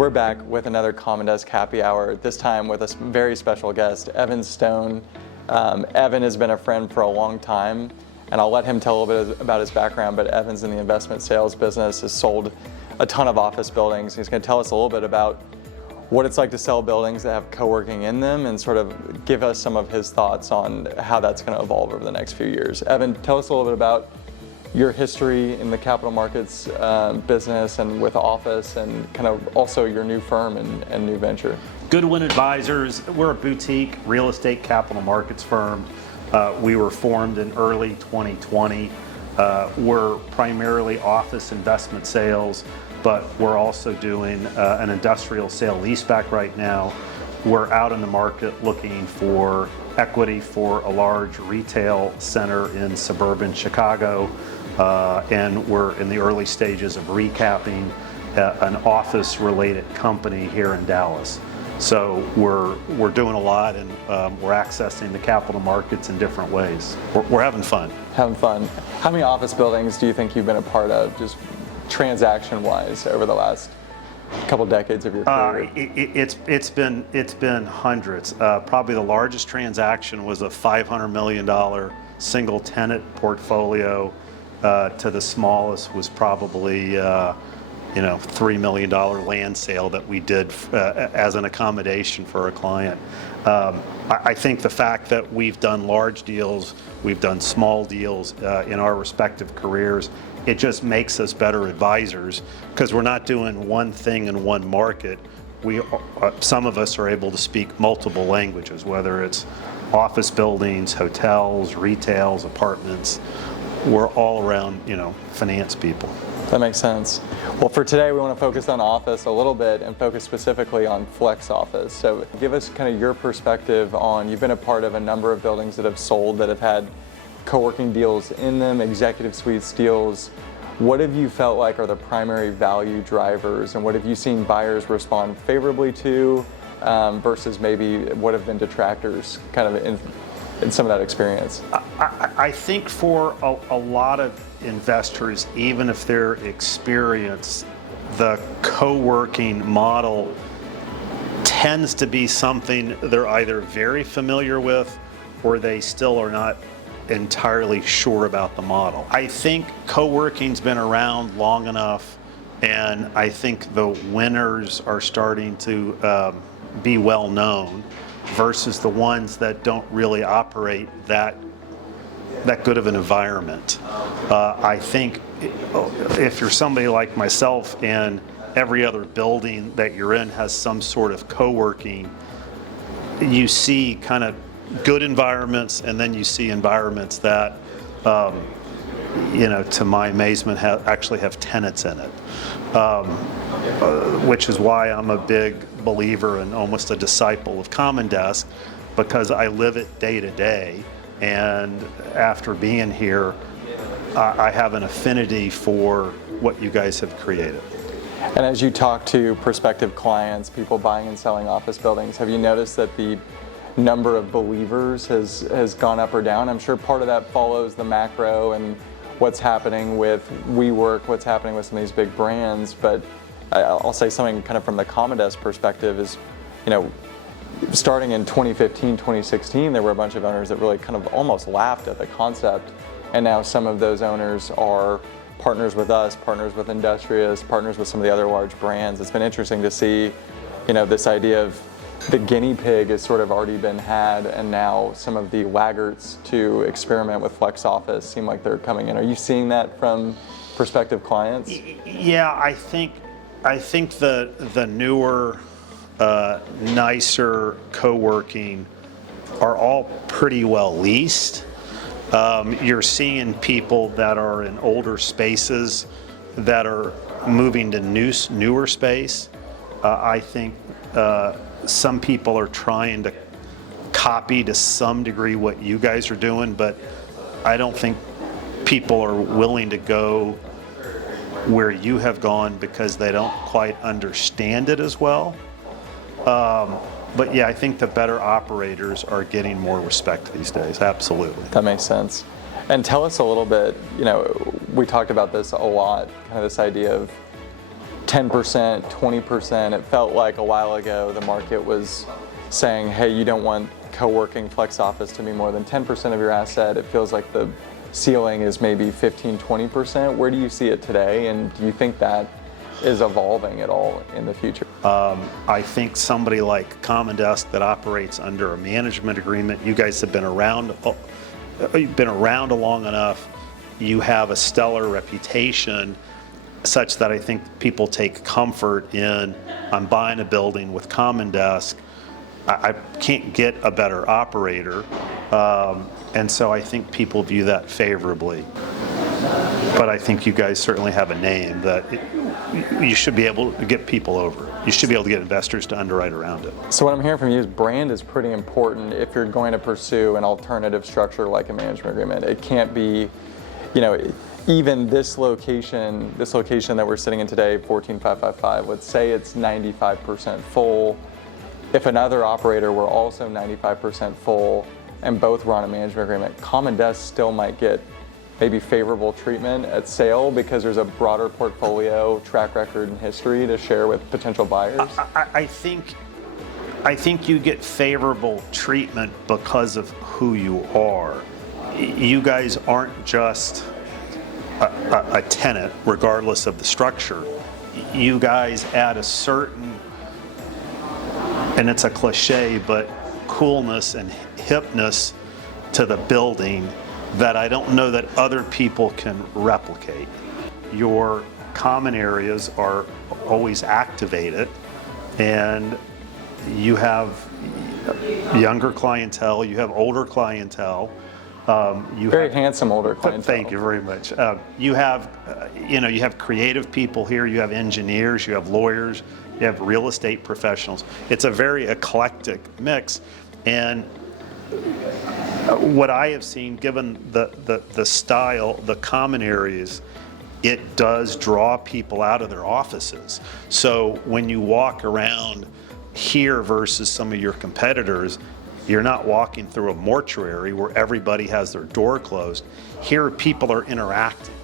we're back with another Common Desk Happy Hour, this time with a very special guest, Evan Stone. Evan has been a friend for a long time, and I'll let him tell a little bit about his background, but Evan's in the investment sales business, has sold a ton of office buildings. He's going to tell us a little bit about what it's like to sell buildings that have co-working in them and sort of give us some of his thoughts on how that's going to evolve over the next few years. Evan, tell us a little bit about your history in the capital markets business and with office, and kind of also your new firm and new venture. Goodwin Advisors, we're a boutique real estate capital markets firm. We were formed in early 2020. We're primarily office investment sales, but we're also doing an industrial sale leaseback right now. We're out in the market looking for equity for a large retail center in suburban Chicago. And we're in the early stages of recapping an office-related company here in Dallas. So we're doing a lot, and we're accessing the capital markets in different ways. We're having fun. Having fun. How many office buildings do you think you've been a part of, just transaction-wise, over the last couple decades of your career? It's been hundreds. Probably the largest transaction was a $500 million single-tenant portfolio. To the smallest was probably $3 million land sale that we did as an accommodation for a client. I think the fact that we've done large deals, we've done small deals in our respective careers, it just makes us better advisors, because we're not doing one thing in one market. Some of us are able to speak multiple languages, whether it's office buildings, hotels, retails, apartments. We're all around, finance people. That makes sense. Well, for today, we want to focus on office a little bit and focus specifically on flex office. So give us kind of your perspective on, you've been a part of a number of buildings that have sold that have had co-working deals in them, executive suites deals. What have you felt like are the primary value drivers, and what have you seen buyers respond favorably to versus maybe what have been detractors kind of in some of that experience? I think for a lot of investors, even if they're experienced, the co-working model tends to be something they're either very familiar with or they still are not entirely sure about the model. I think co-working's been around long enough, and I think the winners are starting to be well known versus the ones that don't really operate that good of an environment. I think if you're somebody like myself and every other building that you're in has some sort of co-working, you see kind of good environments, and then you see environments that, to my amazement, actually have tenants in it, which is why I'm a big believer and almost a disciple of Common Desk, because I live it day to day, and after being here, I have an affinity for what you guys have created. And as you talk to prospective clients, people buying and selling office buildings, have you noticed that the number of believers has gone up or down? I'm sure part of that follows the macro and what's happening with WeWork, what's happening with some of these big brands, but I'll say something kind of from the Common Desk perspective is, starting in 2015, 2016, there were a bunch of owners that really kind of almost laughed at the concept, and now some of those owners are partners with us, partners with Industrious, partners with some of the other large brands. It's been interesting to see, this idea of the guinea pig has sort of already been had, and now some of the laggards to experiment with flex office seem like they're coming in. Are you seeing that from prospective clients? Yeah, I think the newer, nicer co-working are all pretty well leased. You're seeing people that are in older spaces that are moving to newer space. I think some people are trying to copy to some degree what you guys are doing, but I don't think people are willing to go where you have gone because they don't quite understand it as well. But yeah, I think the better operators are getting more respect these days, absolutely. That makes sense. And tell us a little bit, we talked about this a lot, kind of this idea of 10%, 20%. It felt like a while ago the market was saying, hey, you don't want co-working flex office to be more than 10% of your asset. It feels like the ceiling is maybe 15, 20%. Where do you see it today? And do you think that is evolving at all in the future? I think somebody like Common Desk that operates under a management agreement, you guys have been around, you've been around long enough, you have a stellar reputation such that I think people take comfort in, I'm buying a building with Common Desk, I can't get a better operator, and so I think people view that favorably. But I think you guys certainly have a name that you should be able to get people over. You should be able to get investors to underwrite around it. So what I'm hearing from you is brand is pretty important if you're going to pursue an alternative structure like a management agreement. It can't be, even this location that we're sitting in today, 14555, let's say it's 95% full. If another operator were also 95% full and both were on a management agreement, Common Desk still might get maybe favorable treatment at sale because there's a broader portfolio, track record, and history to share with potential buyers? I think you get favorable treatment because of who you are. You guys aren't just a tenant, regardless of the structure. You guys add a certain, and it's a cliche, but coolness and hipness to the building that I don't know that other people can replicate. Your common areas are always activated, and you have younger clientele, you have older clientele. Very handsome older clientele. Thank you very much. You have creative people here, you have engineers, you have lawyers, you have real estate professionals. It's a very eclectic mix, and what I have seen, given the style, the common areas, it does draw people out of their offices. So when you walk around here versus some of your competitors, you're not walking through a mortuary where everybody has their door closed. Here people are interacting.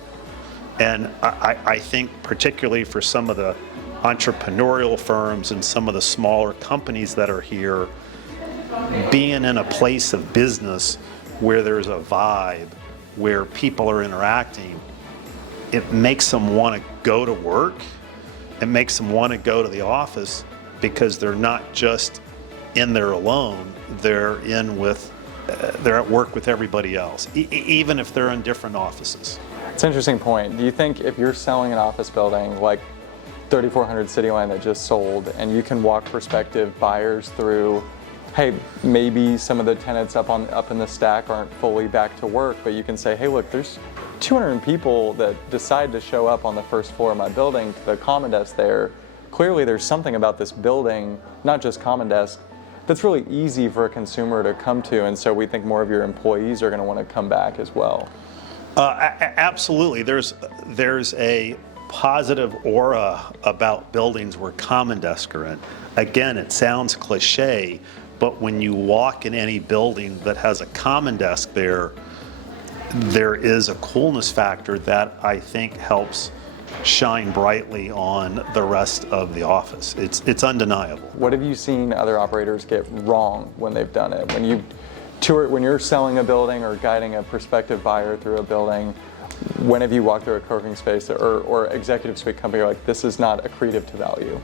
And I think particularly for some of the entrepreneurial firms and some of the smaller companies that are here, being in a place of business where there's a vibe, where people are interacting, it makes them want to go to work. It makes them want to go to the office because they're not just in there alone. They're at work with everybody else, even if they're in different offices. It's an interesting point. Do you think if you're selling an office building like 3400 City Line that just sold, and you can walk prospective buyers through, hey, maybe some of the tenants up in the stack aren't fully back to work, but you can say, hey, look, there's 200 people that decide to show up on the first floor of my building to the Common Desk there. Clearly there's something about this building, not just Common Desk, that's really easy for a consumer to come to, and so we think more of your employees are going to want to come back as well. Absolutely. There's a positive aura about buildings where Common Desk are in. Again, it sounds cliche, but when you walk in any building that has a Common Desk there is a coolness factor that I think helps shine brightly on the rest of the office. It's undeniable. What have you seen other operators get wrong when they've done it? When you're selling a building or guiding a prospective buyer through a building, when have you walked through a co-working space or executive suite company like, this is not accretive to value?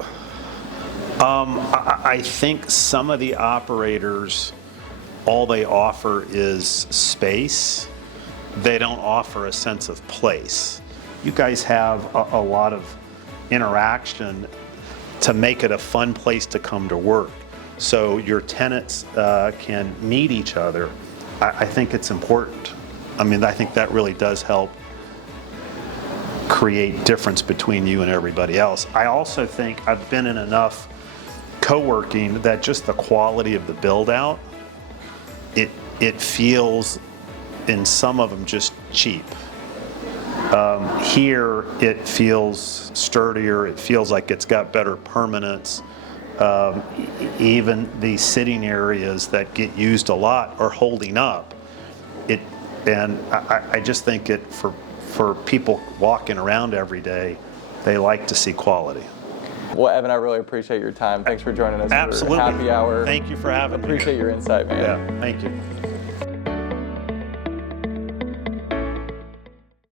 I think some of the operators, all they offer is space. They don't offer a sense of place. You guys have a lot of interaction to make it a fun place to come to work. So your tenants can meet each other. I think it's important. I think that really does help create difference between you and everybody else. I also think I've been in enough co-working that just the quality of the build out, it feels in some of them just cheap. Here it feels sturdier, it feels like it's got better permanence. Even the sitting areas that get used a lot are holding up. I just think for people walking around every day, they like to see quality. Well, Evan, I really appreciate your time. Thanks for joining us Absolutely. for happy hour. Thank you for having me. Appreciate your insight, man. Yeah, thank you.